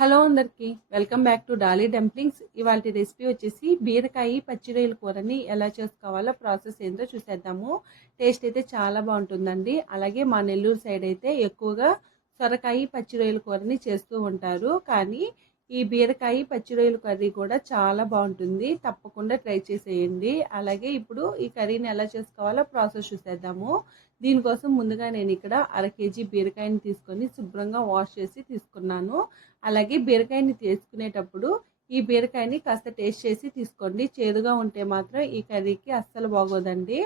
Hello అందరికి welcome back to Dolly dumplings. ఇవాళ recipe వచ్చేసి బీరకాయ పచ్చి రొయ్యల కూరని ఎలా చేసుకోవాలో ప్రాసెస్ ఏంటో చూసేద్దాము. టేస్ట్ అయితే చాలా బాగుంటుందండి. అలాగే మా నెల్లూరు సైడ్ అయితే ఎక్కువగా సొరకాయ పచ్చి రొయ్యల కూరని చేస్తూ ఉంటారు. కానీ ఈ బీరకాయ పచ్చి రొయ్యల కర్రీ కూడా చాలా బాగుంటుంది. తప్పకుండా ట్రై చేసేయండి. అలాగే ఇప్పుడు ఈ కర్రీని ఎలా చేసుకోవాలో ప్రాసెస్ చూసేద్దాము. దీనికోసం ముందుగా నేను ఇక్కడ 1/2 కేజీ బీరకాయని తీసుకొని శుభ్రంగా వాష్ చేసి తీసుకున్నాను. అలాగే బీరకాయని తీసుకునేటప్పుడు ఈ బీరకాయని కాస్త టేస్ట్ చేసి తీసుకోండి. చేదుగా ఉంటే మాత్రం ఈ కర్రీకి అస్సలు బాగోదండి.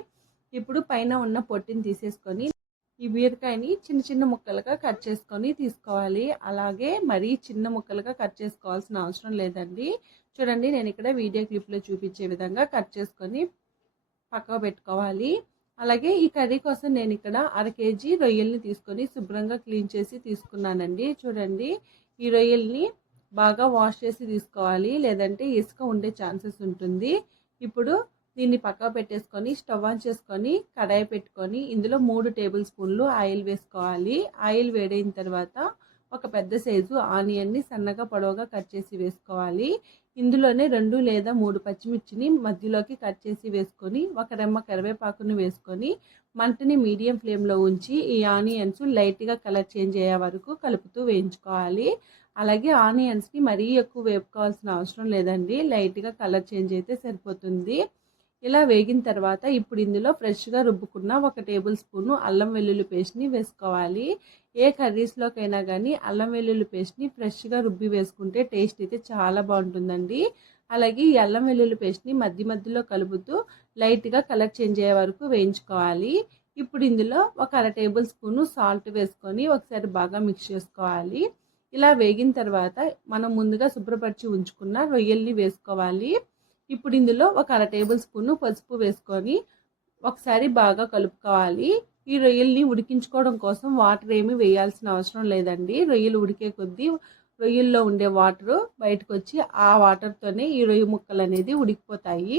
ఇప్పుడు పైన ఉన్న పొట్టిని తీసేసుకొని ఈ బీరకాయని చిన్న చిన్న ముక్కలుగా కట్ చేసుకొని తీసుకోవాలి. అలాగే మరీ చిన్న ముక్కలుగా కట్ చేసుకోవాల్సిన అవసరం లేదండి. చూడండి, నేను ఇక్కడ వీడియో క్లిప్లో చూపించే విధంగా కట్ చేసుకొని పక్కకు పెట్టుకోవాలి. అలాగే ఈ కర్రీ కోసం నేను ఇక్కడ 1/2 కేజీ రొయ్యల్ని తీసుకొని శుభ్రంగా క్లీన్ చేసి తీసుకున్నానండి. చూడండి, ఈ రొయ్యల్ని బాగా వాష్ చేసి తీసుకోవాలి, లేదంటే ఇసుక ఉండే ఛాన్సెస్ ఉంటుంది. ఇప్పుడు దీన్ని పక్కకు పెట్టేసుకొని స్టవ్ ఆన్ చేసుకొని కడాయి పెట్టుకొని ఇందులో 3 టేబుల్ స్పూన్లు ఆయిల్ వేసుకోవాలి. ఆయిల్ వేడైన తర్వాత ఒక పెద్ద సైజు ఆనియన్ని సన్నగా పొడవుగా కట్ చేసి వేసుకోవాలి. ఇందులోనే 2 లేదా 3 పచ్చిమిర్చిని మధ్యలోకి కట్ చేసి వేసుకొని ఒక రెమ్మ కరివేపాకుని వేసుకొని మంటని మీడియం ఫ్లేమ్లో ఉంచి ఈ ఆనియన్స్ లైట్గా కలర్ చేంజ్ అయ్యే వరకు కలుపుతూ వేయించుకోవాలి. అలాగే ఆనియన్స్ని మరీ ఎక్కువ వేపుకోవాల్సిన అవసరం లేదండి. లైట్గా కలర్ చేంజ్ అయితే సరిపోతుంది. ఇలా వేగిన తర్వాత ఇప్పుడు ఇందులో ఫ్రెష్గా రుబ్బుకున్న 1 టేబుల్ స్పూను అల్లం వెల్లుల్లి పేస్ట్ని వేసుకోవాలి. ఏ కర్రీస్లోకైనా కానీ అల్లం వెల్లుల్లి పేస్ట్ని ఫ్రెష్గా రుబ్బి వేసుకుంటే టేస్ట్ అయితే చాలా బాగుంటుందండి. అలాగే ఈ అల్లం వెల్లుల్లి పేస్ట్ని మధ్యలో కలుపుతూ లైట్గా కలర్ చేంజ్ అయ్యే వరకు వేయించుకోవాలి. ఇప్పుడు ఇందులో 1/2 టేబుల్ స్పూను సాల్ట్ వేసుకొని ఒకసారి బాగా మిక్స్ చేసుకోవాలి. ఇలా వేగిన తర్వాత మనం ముందుగా శుభ్రపరిచి ఉంచుకున్న రొయ్యల్ని వేసుకోవాలి. ఇప్పుడు ఇందులో 1/2 టేబుల్ స్పూను పసుపు వేసుకొని ఒకసారి బాగా కలుపుకోవాలి. ఈ రొయ్యల్ని ఉడికించుకోవడం కోసం వాటర్ ఏమీ వేయాల్సిన అవసరం లేదండి. రొయ్యలు ఉడికే కొద్దీ రొయ్యల్లో ఉండే వాటర్ బయటకు వచ్చి ఆ వాటర్తోనే ఈ రొయ్య ముక్కలు అనేది ఉడికిపోతాయి.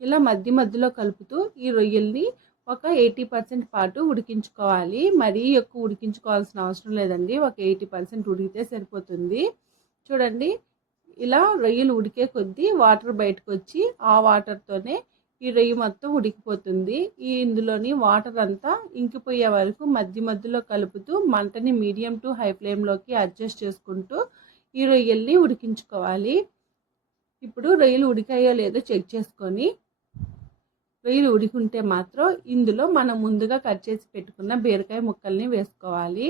ఇలా మధ్యలో కలుపుతూ ఈ రొయ్యల్ని ఒక 80% పాటు ఉడికించుకోవాలి. మరీ ఎక్కువ ఉడికించుకోవాల్సిన అవసరం లేదండి. ఒక 80% ఉడికితే సరిపోతుంది. చూడండి, ఇలా రొయ్యలు ఉడికే కొద్దీ వాటర్ బయటకు వచ్చి ఆ వాటర్తోనే ఈ రొయ్య మొత్తం ఉడికిపోతుంది. ఇందులోని వాటర్ అంతా ఇంకిపోయే వరకు మధ్యలో కలుపుతూ మంటని మీడియం టు హై ఫ్లేమ్లోకి అడ్జస్ట్ చేసుకుంటూ ఈ రొయ్యల్ని ఉడికించుకోవాలి. ఇప్పుడు రొయ్యలు ఉడికాయో లేదో చెక్ చేసుకొని రొయ్యలు ఉడికింటే మాత్రం ఇందులో మనం ముందుగా కట్ చేసి పెట్టుకున్న బీరకాయ ముక్కల్ని వేసుకోవాలి.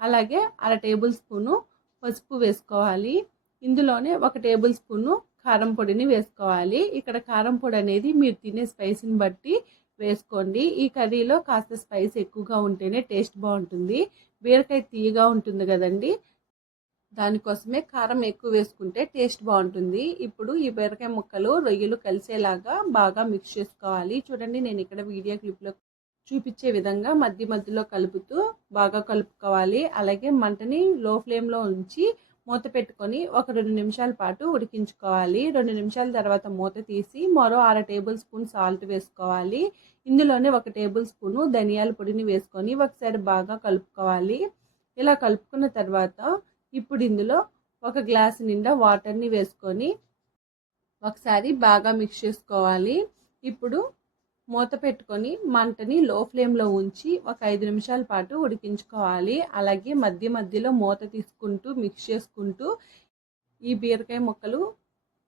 అలాగే 1/2 టేబుల్ స్పూను పసుపు వేసుకోవాలి. ఇందులోనే 1 టేబుల్ స్పూను కారం పొడిని వేసుకోవాలి. ఇక్కడ కారం పొడి అనేది మీరు తినే స్పైసీని బట్టి వేసుకోండి. ఈ కర్రీలో కాస్త స్పైస్ ఎక్కువగా ఉంటేనే టేస్ట్ బాగుంటుంది. బీరకాయ తీయగా ఉంటుంది కదండి, దానికోసమే కారం ఎక్కువ వేసుకుంటే టేస్ట్ బాగుంటుంది. ఇప్పుడు ఈ బీరకాయ ముక్కలు రొయ్యలు కలిసేలాగా బాగా మిక్స్ చేసుకోవాలి. చూడండి, నేను ఇక్కడ వీడియో క్లిప్లో చూపించే విధంగా మధ్యలో కలుపుతూ బాగా కలుపుకోవాలి. అలాగే మంటని లో ఫ్లేమ్లో ఉంచి మూత పెట్టుకొని ఒక 2 నిమిషాల పాటు ఉడికించుకోవాలి. 2 నిమిషాల తర్వాత మూత తీసి మరో 1/2 టేబుల్ స్పూన్ సాల్ట్ వేసుకోవాలి. ఇందులోనే 1 టేబుల్ స్పూను ధనియాల పొడిని వేసుకొని ఒకసారి బాగా కలుపుకోవాలి. ఇలా కలుపుకున్న తర్వాత ఇప్పుడు ఇందులో 1 గ్లాసు నిండా వాటర్ని వేసుకొని ఒకసారి బాగా మిక్స్ చేసుకోవాలి. ఇప్పుడు మూత పెట్టుకొని మంటని లో ఫ్లేమ్లో ఉంచి ఒక 5 నిమిషాల పాటు ఉడికించుకోవాలి. అలాగే మధ్యలో మూత తీసుకుంటూ మిక్స్ చేసుకుంటూ ఈ బీరకాయ ముక్కలు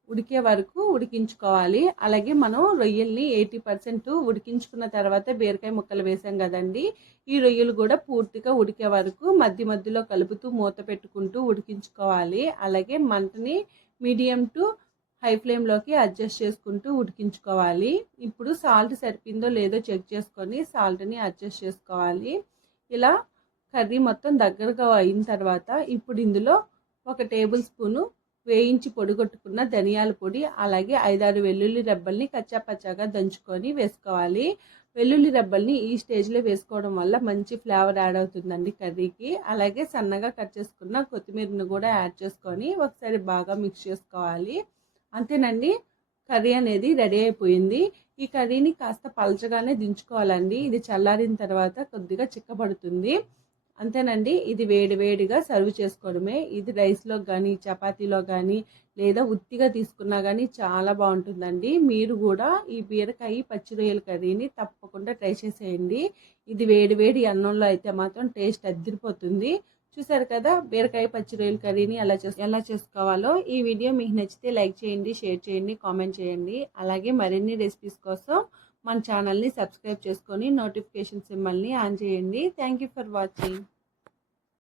ఉడికే వరకు ఉడికించుకోవాలి. అలాగే మనం రొయ్యల్ని 80% ఉడికించుకున్న తర్వాత బీరకాయ ముక్కలు వేసాం కదండి, ఈ రొయ్యలు కూడా పూర్తిగా ఉడికే వరకు మధ్యలో కలుపుతూ మూత పెట్టుకుంటూ ఉడికించుకోవాలి. అలాగే మంటని మీడియం టు హై ఫ్లేమ్లోకి అడ్జస్ట్ చేసుకుంటూ ఉడికించుకోవాలి. ఇప్పుడు సాల్ట్ సరిపోయిందో లేదో చెక్ చేసుకొని సాల్ట్ని అడ్జస్ట్ చేసుకోవాలి. ఇలా కర్రీ మొత్తం దగ్గరగా అయిన తర్వాత ఇప్పుడు ఇందులో 1 టేబుల్ స్పూను వేయించి పొడిగొట్టుకున్న ధనియాల పొడి, అలాగే 5-6 వెల్లుల్లి రెబ్బల్ని కచ్చాపచ్చాగా దంచుకొని వేసుకోవాలి. వెల్లుల్లి రెబ్బల్ని ఈ స్టేజ్లో వేసుకోవడం వల్ల మంచి ఫ్లేవర్ యాడ్ అవుతుందండి కర్రీకి. అలాగే సన్నగా కట్ చేసుకున్న కొత్తిమీరను కూడా యాడ్ చేసుకొని ఒకసారి బాగా మిక్స్ చేసుకోవాలి. అంతేనండి, కర్రీ అనేది రెడీ అయిపోయింది. ఈ కర్రీని కాస్త పలచగానే దించుకోవాలండి. ఇది చల్లారిన తర్వాత కొద్దిగా చిక్కబడుతుంది. అంతేనండి. ఇది వేడి వేడిగా సర్వ్ చేసుకోవడమే. ఇది రైస్‌లో గానీ, చపాతీలో గానీ, లేదా ఉత్తిగా తీసుకున్నా గానీ చాలా బావుంటుందండి. మీరు గూడా ఈ బీరకాయ పచ్చి రొయ్యల కర్రీని తప్పకుండా ట్రై చేసేయండి. ఇది వేడి వేడి అన్నంలో అయితే మాత్రం టేస్ట్ అద్దిరిపోతుంది. చూసారు కదా! బీరకాయ పచ్చి రొయ్యల కర్రీని ఎలా చేసుకోవాలో. ఈ వీడియో మీకు నచ్చితే లైక్ చేయండి, షేర్ చేయండి, కామెంట్ చేయండి. అలాగే మరిన్ని రెసిపీస్ కోసం మన ఛానల్‌ని సబ్స్క్రైబ్ చేసుకొని నోటిఫికేషన్ సింబల్‌ని ఆన్ చేయండి. Thank you for watching.